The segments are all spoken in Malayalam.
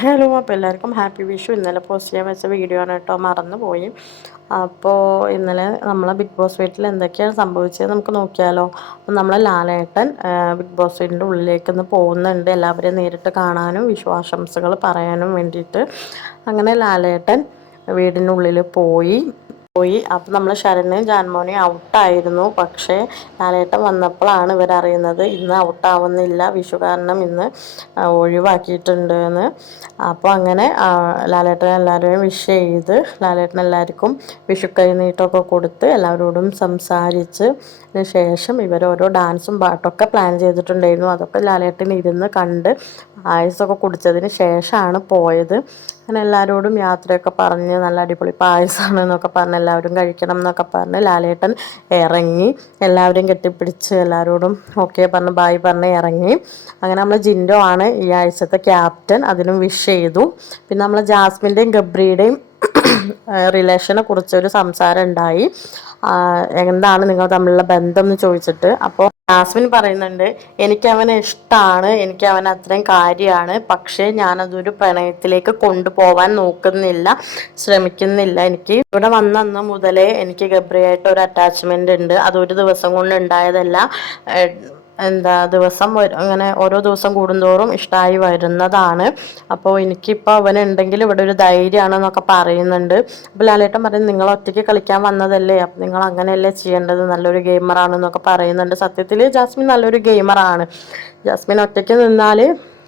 ഹലോ, അപ്പോൾ എല്ലാവർക്കും ഹാപ്പി വിഷു. ഇന്നലെ പോസ്റ്റ് ചെയ്യാൻ വെച്ച വീഡിയോ ആണ് കേട്ടോ, മറന്നുപോയി. അപ്പോൾ ഇന്നലെ നമ്മളെ ബിഗ് ബോസ് വീട്ടിൽ എന്തൊക്കെയാണ് സംഭവിച്ചത് നമുക്ക് നോക്കിയാലോ. അപ്പം നമ്മളെ ലാലേട്ടൻ ബിഗ് ബോസ് വീടിൻ്റെ ഉള്ളിലേക്ക് ഒന്ന് പോകുന്നുണ്ട്, എല്ലാവരെയും നേരിട്ട് കാണാനും വിഷു ആശംസകൾ പറയാനും വേണ്ടിയിട്ട്. അങ്ങനെ ലാലേട്ടൻ വീടിനുള്ളിൽ പോയി. അപ്പം നമ്മൾ ശരണ്യയും ജാൻമോനെയും ഔട്ടായിരുന്നു. പക്ഷേ ലാലേട്ടൻ വന്നപ്പോഴാണ് ഇവരറിയുന്നത് ഇന്ന് ഔട്ടാവുന്നില്ല, വിഷു കാരണം ഇന്ന് ഒഴിവാക്കിയിട്ടുണ്ട് എന്ന്. അപ്പോൾ അങ്ങനെ ലാലേട്ടൻ എല്ലാവരെയും വിഷ് ചെയ്ത് ലാലേട്ടൻ എല്ലാവർക്കും വിഷു കൈനീട്ടമൊക്കെ കൊടുത്ത് എല്ലാവരോടും സംസാരിച്ച് ശേഷം ഇവരോരോ ഡാൻസും പാട്ടൊക്കെ പ്ലാൻ ചെയ്തിട്ടുണ്ടായിരുന്നു. അതൊക്കെ ലാലേട്ടൻ ഇരുന്ന് കണ്ട് പായസമൊക്കെ കുടിച്ചതിന് ശേഷമാണ് പോയത്. അങ്ങനെ എല്ലാവരോടും യാത്രയൊക്കെ പറഞ്ഞ് നല്ല അടിപൊളി പായസമാണ് എന്നൊക്കെ പറഞ്ഞ് എല്ലാവരും കഴിക്കണം എന്നൊക്കെ പറഞ്ഞ് ലാലേട്ടൻ ഇറങ്ങി. എല്ലാവരെയും കെട്ടിപ്പിടിച്ച് എല്ലാവരോടും ഓക്കെ പറഞ്ഞ് ബായ് പറഞ്ഞ് ഇറങ്ങി. അങ്ങനെ നമ്മൾ ജിൻഡോ ആണ് ഈ ആഴ്ചത്തെ ക്യാപ്റ്റൻ, അതിനും വിഷ് ചെയ്തു. പിന്നെ നമ്മൾ ജാസ്മിൻ്റെയും ഗബ്രിയുടെയും റിലേഷനെ കുറിച്ചൊരു സംസാരം ഉണ്ടായി. എന്താണ് നിങ്ങൾ തമ്മിലുള്ള ബന്ധം എന്ന് ചോദിച്ചിട്ട്. അപ്പോൾ ജാസ്മിൻ പറയുന്നുണ്ട്, എനിക്ക് അവനെ ഇഷ്ടമാണ്, എനിക്ക് അവൻ അത്രയും കാര്യമാണ്, പക്ഷേ ഞാനതൊരു പ്രണയത്തിലേക്ക് കൊണ്ടുപോകാൻ ശ്രമിക്കുന്നില്ല. എനിക്ക് ഇവിടെ വന്ന മുതലേ എനിക്ക് ഗബ്രിയായിട്ട് ഒരു അറ്റാച്ച്മെന്റ് ഉണ്ട്. അതൊരു ദിവസം കൊണ്ട് ഉണ്ടായതല്ല. ദിവസം അങ്ങനെ ഓരോ ദിവസം കൂടുന്തോറും ഇഷ്ടമായി വരുന്നതാണ്. അപ്പോൾ എനിക്കിപ്പോൾ അവനുണ്ടെങ്കിൽ ഇവിടെ ഒരു ധൈര്യമാണെന്നൊക്കെ പറയുന്നുണ്ട്. അപ്പോൾ ലാലേട്ടൻ പറയുന്നത്, നിങ്ങൾ ഒറ്റയ്ക്ക് കളിക്കാൻ വന്നതല്ലേ, അപ്പം നിങ്ങൾ അങ്ങനെയല്ലേ ചെയ്യേണ്ടത്, നല്ലൊരു ഗെയിമറാണെന്നൊക്കെ പറയുന്നുണ്ട്. സത്യത്തിൽ ജാസ്മിൻ നല്ലൊരു ഗെയിമറാണ്. ജാസ്മിൻ ഒറ്റയ്ക്ക് നിന്നാൽ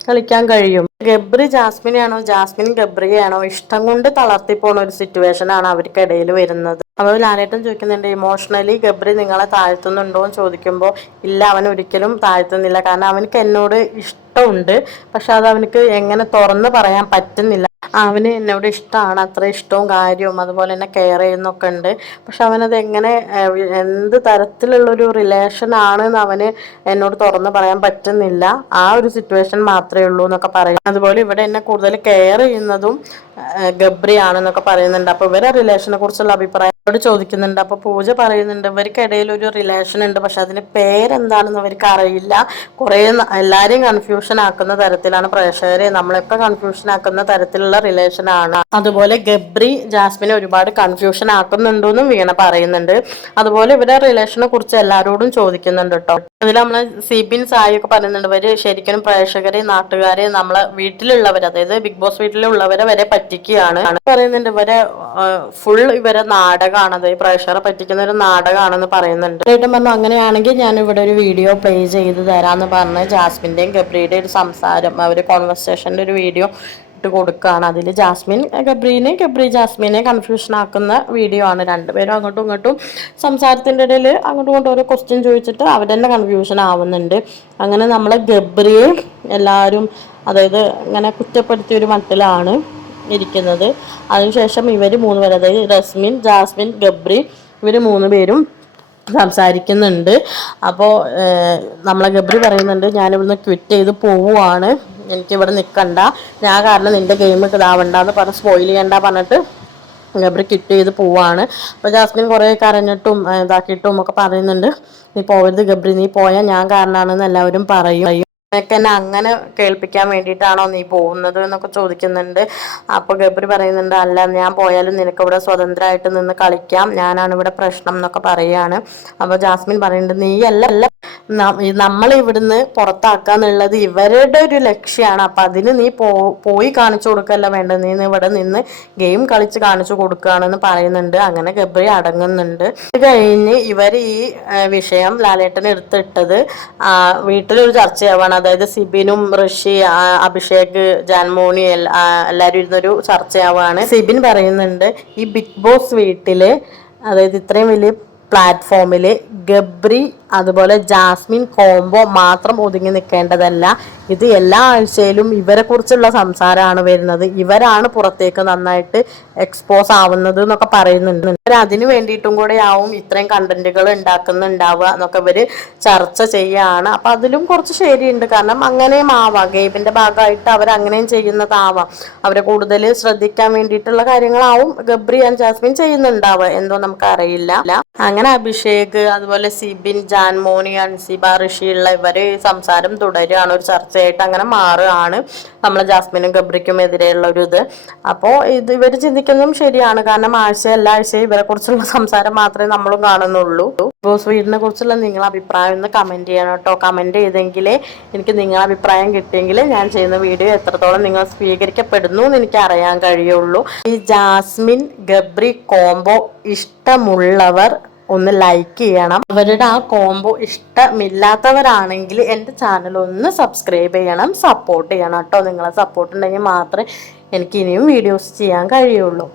കളിക്കാൻ കഴിയും. ഗബ്രി ജാസ്മിനെയാണോ ജാസ്മിൻ ഗബ്രിയാണോ ഇഷ്ടം കൊണ്ട് തളർത്തിപ്പോണ ഒരു സിറ്റുവേഷനാണ് അവർക്കിടയിൽ വരുന്നത്. അപ്പോൾ ലാലേട്ടൻ ചോദിക്കുന്നുണ്ട്, ഇമോഷണലി ഗബ്രി നിങ്ങളെ താഴ്ത്തുന്നുണ്ടോ എന്ന് ചോദിക്കുമ്പോൾ ഇല്ല, അവൻ ഒരിക്കലും താഴ്ത്തുന്നില്ല. കാരണം അവനക്ക് എന്നോട് ഇഷ്ടമുണ്ട്, പക്ഷെ അത് അവനക്ക് എങ്ങനെ തുറന്ന് പറയാൻ പറ്റുന്നില്ല. അവന് എന്നോട് ഇഷ്ടമാണ്, അത്ര ഇഷ്ടവും കാര്യവും അതുപോലെ തന്നെ കെയർ ചെയ്യുന്നൊക്കെ ഉണ്ട്. പക്ഷെ അവനത് എങ്ങനെ എന്ത് തരത്തിലുള്ളൊരു റിലേഷൻ ആണെന്ന് അവന് എന്നോട് തുറന്ന് പറയാൻ പറ്റുന്നില്ല. ആ ഒരു സിറ്റുവേഷൻ മാത്രമേ ഉള്ളൂ എന്നൊക്കെ പറയും. അതുപോലെ ഇവിടെ എന്നെ കൂടുതൽ കെയർ ചെയ്യുന്നതും ഗബ്രി ആണെന്നൊക്കെ പറയുന്നുണ്ട്. അപ്പോൾ ഇവരെ റിലേഷനെ കുറിച്ചുള്ള അഭിപ്രായം ചോദിക്കുന്നുണ്ട്. അപ്പോൾ പൂജ പറയുന്നുണ്ട്, ഇവർക്കിടയിൽ ഒരു റിലേഷൻ ഉണ്ട്, പക്ഷെ അതിന് പേരെന്താണെന്ന് അവർക്ക് അറിയില്ല. കുറേ എല്ലാവരെയും കൺഫ്യൂഷൻ ആക്കുന്ന തരത്തിലാണ്, പ്രേക്ഷകരെ നമ്മളൊക്കെ കൺഫ്യൂഷൻ ആക്കുന്ന തരത്തിലുള്ള റിലേഷനാണ്. അതുപോലെ ഗബ്രി ജാസ്മിനെ ഒരുപാട് കൺഫ്യൂഷൻ ആക്കുന്നുണ്ടെന്നും വീണ പറയുന്നുണ്ട്. അതുപോലെ ഇവരുടെ റിലേഷനെ കുറിച്ച് എല്ലാവരോടും ചോദിക്കുന്നുണ്ട് കേട്ടോ. അതിൽ നമ്മള് സിബിൻ സായി ഒക്കെ പറയുന്നുണ്ട്, ഇവര് ശരിക്കും പ്രേക്ഷകരെ നാട്ടുകാരെ നമ്മളെ വീട്ടിലുള്ളവർ, അതായത് ബിഗ് ബോസ് വീട്ടിലുള്ളവരെ വരെ പറ്റിക്കുകയാണ് പറയുന്നുണ്ട്. ഇവരെ ഫുൾ ഇവരെ നാടകമാണ്, അതായത് പ്രേക്ഷകരെ പറ്റിക്കുന്ന ഒരു നാടകമാണെന്ന് പറയുന്നുണ്ട്. ഏട്ടൻ പറഞ്ഞു, അങ്ങനെയാണെങ്കിൽ ഞാൻ ഇവിടെ ഒരു വീഡിയോ പ്ലേ ചെയ്ത് തരാമെന്ന് പറഞ്ഞ് ജാസ്മിൻ്റെയും ഗബ്രിയുടെയും ഒരു സംസാരം, അവർ കോൺവെർസേഷൻ്റെ ഒരു വീഡിയോ ഇട്ട് കൊടുക്കുകയാണ്. അതിൽ ജാസ്മിൻ ഗബ്രീനെ, ഗബ്രി ജാസ്മിനെ കൺഫ്യൂഷൻ ആക്കുന്ന വീഡിയോ ആണ്. രണ്ടുപേരും അങ്ങോട്ടും ഇങ്ങോട്ടും സംസാരത്തിൻ്റെ ഇടയിൽ അങ്ങോട്ടും ഇങ്ങോട്ടും ഓരോ ക്വസ്റ്റ്യൻ ചോദിച്ചിട്ട് അവർ തന്നെ കൺഫ്യൂഷൻ ആവുന്നുണ്ട്. അങ്ങനെ നമ്മളെ ഗബ്രിയെ എല്ലാവരും അതായത് ഇങ്ങനെ കുറ്റപ്പെടുത്തിയൊരു മട്ടിലാണ് ഇരിക്കുന്നത്. അതിനുശേഷം ഇവർ മൂന്ന് പേര്, അതായത് റസ്മിൻ, ജാസ്മിൻ, ഗബ്രി, ഇവർ മൂന്ന് പേരും സംസാരിക്കുന്നുണ്ട്. അപ്പോൾ നമ്മളെ ഗബ്രി പറയുന്നുണ്ട്, ഞാനിവിടുന്ന് ക്വിറ്റ് ചെയ്ത് പോവുകയാണ്, എനിക്കിവിടെ നിൽക്കണ്ട, ഞാൻ കാരണം നിൻ്റെ ഗെയിം ഇതാവണ്ടെന്ന് പറഞ്ഞ് സ്പോയിൽ ചെയ്യണ്ട പറഞ്ഞിട്ട് ഗബ്രി ക്വിറ്റ് ചെയ്ത് പോവാണ്. അപ്പോൾ ജാസ്മിൻ കുറേ കരഞ്ഞിട്ടും ഇതാക്കിയിട്ടും ഒക്കെ പറയുന്നുണ്ട്, നീ പോകരുത് ഗബ്രി, നീ പോയാൽ ഞാൻ കാരണമാണെന്ന് എല്ലാവരും പറയും, നിനക്ക് എന്നെ അങ്ങനെ കേൾപ്പിക്കാൻ വേണ്ടിയിട്ടാണോ നീ പോകുന്നത് എന്നൊക്കെ ചോദിക്കുന്നുണ്ട്. അപ്പോൾ ഗബ്രി പറയുന്നുണ്ട്, അല്ല, ഞാൻ പോയാലും നിനക്കിവിടെ സ്വതന്ത്രമായിട്ട് നിന്ന് കളിക്കാം, ഞാനാണ് ഇവിടെ പ്രശ്നം എന്നൊക്കെ പറയുകയാണ്. അപ്പോൾ ജാസ്മിൻ പറയുന്നുണ്ട്, നീയല്ല നമ്മൾ ഇവിടുന്ന് പുറത്താക്കുക എന്നുള്ളത് ഇവരുടെ ഒരു ലക്ഷ്യമാണ്, അപ്പം അതിന് നീ പോയി കാണിച്ചു കൊടുക്കല്ല വേണ്ടത്, നീ ഇവിടെ നിന്ന് ഗെയിം കളിച്ച് കാണിച്ചു കൊടുക്കുകയാണെന്ന് പറയുന്നുണ്ട്. അങ്ങനെ ഗബ്രി അടങ്ങുന്നുണ്ട്. ഇത് കഴിഞ്ഞ് ഇവർ ഈ വിഷയം ലാലേട്ടൻ എടുത്തിട്ടത് വീട്ടിലൊരു ചർച്ചയാവാണ്. അതായത് സിബിനും ഋഷി, അഭിഷേക്, ജാൻമോണി എല്ലാവരും ഇരുന്നൊരു ചർച്ചയാവാണ്. സിബിൻ പറയുന്നുണ്ട്, ഈ ബിഗ് ബോസ് വീട്ടില് അതായത് ഇത്രയും വലിയ പ്ലാറ്റ്ഫോമില് ഗബ്രി അതുപോലെ ജാസ്മിൻ കോംബോ മാത്രം ഒതുങ്ങി നിൽക്കേണ്ടതല്ല, ഇത് എല്ലാ ആഴ്ചയിലും ഇവരെ കുറിച്ചുള്ള സംസാരമാണ് വരുന്നത്, ഇവരാണ് പുറത്തേക്ക് നന്നായിട്ട് എക്സ്പോസ് ആവുന്നത് എന്നൊക്കെ പറയുന്നുണ്ട്. അതിന് വേണ്ടിയിട്ടും കൂടെ ആവും ഇത്രയും കണ്ടന്റുകൾ ഉണ്ടാക്കുന്നുണ്ടാവുക എന്നൊക്കെ ഇവര് ചർച്ച ചെയ്യുകയാണ്. അപ്പൊ അതിലും കുറച്ച് ശരിയുണ്ട്. കാരണം അങ്ങനെയും ആവാം, ഗെയിമിന്റെ ഭാഗമായിട്ട് അവർ അങ്ങനെയും ചെയ്യുന്നതാവാം, അവരെ കൂടുതൽ ശ്രദ്ധിക്കാൻ വേണ്ടിയിട്ടുള്ള കാര്യങ്ങളാവും ഗബ്രി ആൻഡ് ജാസ്മിൻ ചെയ്യുന്നുണ്ടാവുക, എന്തോ നമുക്ക് അറിയില്ല. അങ്ങനെ അഭിഷേക് അതുപോലെ സിബിൻ, ഷാൻമോനി, അൻസിബ, ഋഷിയുള്ള ഇവര് സംസാരം തുടരുകയാണ്, ഒരു ചർച്ചയായിട്ട് അങ്ങനെ മാറുകയാണ് നമ്മളെ ജാസ്മിനും ഗബ്രിക്കും എതിരെയുള്ള ഒരു ഇത്. അപ്പോൾ ഇവർ ചിന്തിക്കുന്നതും ശരിയാണ്. കാരണം എല്ലാ ആഴ്ചയും ഇവരെ കുറിച്ചുള്ള സംസാരം മാത്രമേ നമ്മളും കാണുന്നുള്ളൂ. ബോസ് വീടിനെ കുറിച്ചുള്ള നിങ്ങളുടെ അഭിപ്രായം ഒന്ന് കമന്റ് ചെയ്യണം കേട്ടോ. കമന്റ് ചെയ്തെങ്കിലേ എനിക്ക് നിങ്ങളുടെ അഭിപ്രായം കിട്ടിയെങ്കിൽ ഞാൻ ചെയ്യുന്ന വീഡിയോ എത്രത്തോളം നിങ്ങൾ സ്വീകരിക്കപ്പെടുന്നു എന്ന് എനിക്ക് അറിയാൻ കഴിയുള്ളൂ. ഈ ജാസ്മിൻ ഗബ്രി കോംബോ ഇഷ്ടമുള്ളവർ ഒന്ന് ലൈക്ക് ചെയ്യണം. അവരുടെ ആ കോംബോ ഇഷ്ടമില്ലാത്തവരാണെങ്കിൽ എൻ്റെ ചാനൽ ഒന്ന് സബ്സ്ക്രൈബ് ചെയ്യണം, സപ്പോർട്ട് ചെയ്യണം കേട്ടോ. നിങ്ങളെ സപ്പോർട്ട് ഉണ്ടെങ്കിൽ മാത്രമേ എനിക്ക് ഇനിയും വീഡിയോസ് ചെയ്യാൻ കഴിയുള്ളൂ.